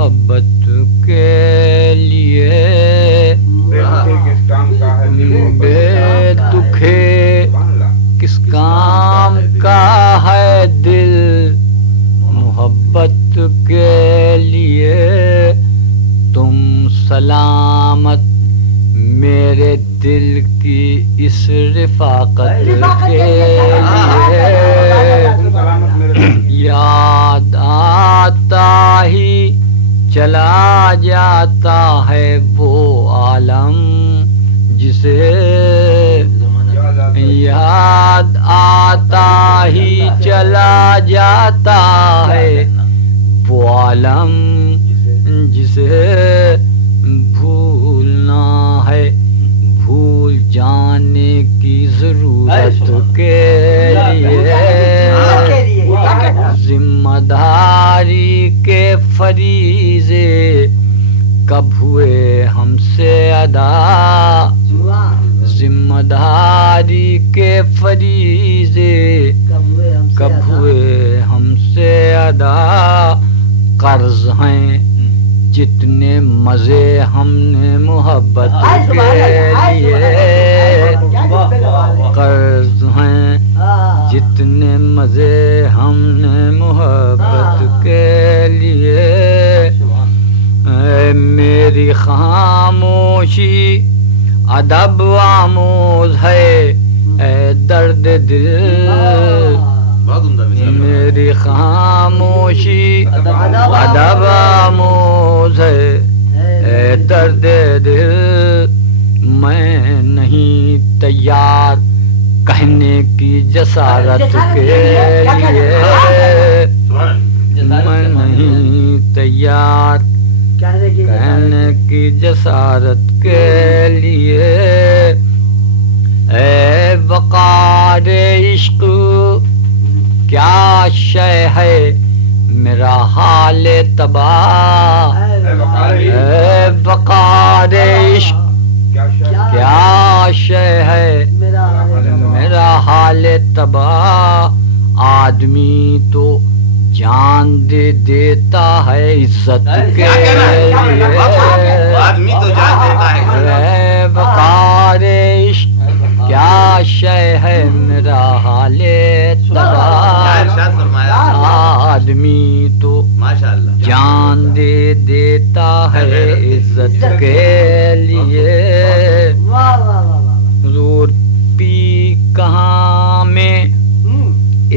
محبت کے لیے بے دکھے کس کام کا ہے دل، محبت کے لیے تم سلامت میرے دل کی اس رفاقت کے لیے، یاد آتا ہی چلا جاتا ہے وہ عالم جسے، یاد آتا ہی چلا جاتا ہے وہ عالم جسے بھولنا ہے بھول جانے کی ضرورت کے لیے، ذمہ داری کے فریضے کب ہوئے ہم سے ادا، ذمہ داری کے فریضے کب ہوئے ہم سے ادا، قرض ہیں جتنے مزے ہم نے محبت کے لیے، قرض ہیں جتنے مزے ہم نے محبت کے لیے، اے میری خاموشی ادب آموز ہے اے درد دل، میری خاموشی ادب آموز ہے اے درد دل، میں نہیں تیار کہنے کی جسارت کے لیے، میں نہیں تیار کہنے کی جسارت کے لیے، اے وقار عشق کیا شے ہے میرا حال تباہ، اے وقار عشق کیا شے ہے میرا حال تباہ، آدمی تو جان دے دیتا ہے عزت کے لیے، اے وقار عشق کیا شے ہے میرا حال تباہ، آدمی تو جان دے دیتا ہے عزت کے لیے، حضور پی کہاں میں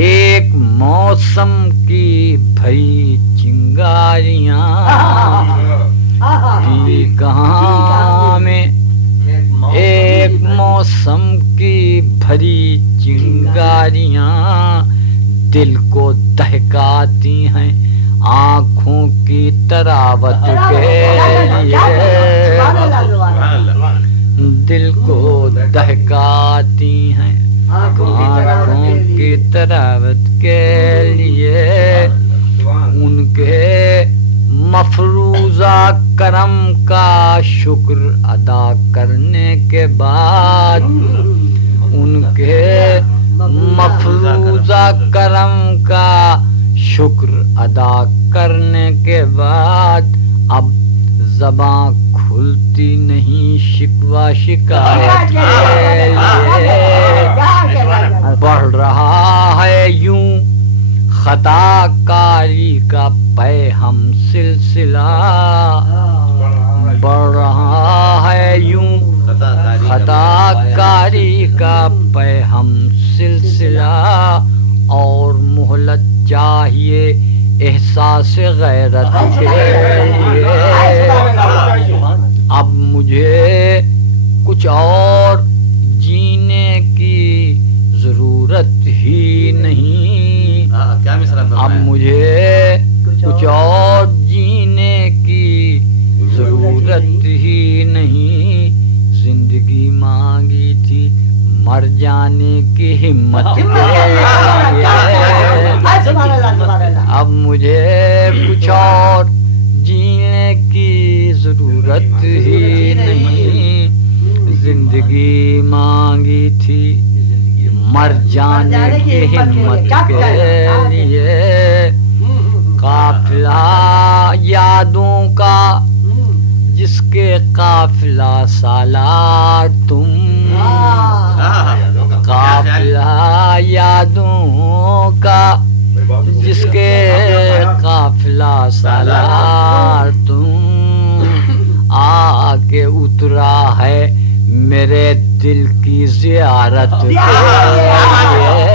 ایک موسم کی بھری چنگاریاں، پی کہاں میں ایک موسم کی بھری چنگاریاں، دل کو دہکاتی ہیں آنکھوں کی تراوت کے لیے، دل کو دہکاتی ہیں آنکھوں کی تراوت کے لیے، ان کے مفروضہ کرم کا شکر ادا کرنے کے بعد، ان کے مفروضہ کرم کا شکر ادا کرنے کے بعد، اب زباں کھلتی نہیں شکوہ شکایت کے لیے، بڑھ رہا ہے یوں خطا کاری کا پے ہم سلسلہ، بڑھ رہا ہے یوں خطا کاری کا پے ہم سلسلہ، اور مہلت چاہیے احساس غیرت کے لیے، اب مجھے کچھ اور جینے کی ضرورت ہی نہیں، اب مجھے کچھ اور جینے کی ضرورت ہی نہیں، زندگی مانگی تھی مر جانے کی ہمت کے لیے، اب مجھے کچھ اور جینے کی ضرورت ہی نہیں، زندگی مانگی تھی مر جانے کی ہمت کے لیے، قافلہ یادوں کا جس کے قافلہ سالار تم، قافلہ یادوں کا جس کے قافلہ سالار تم، آ کے اترا ہے میرے دل کی زیارت کے لیے،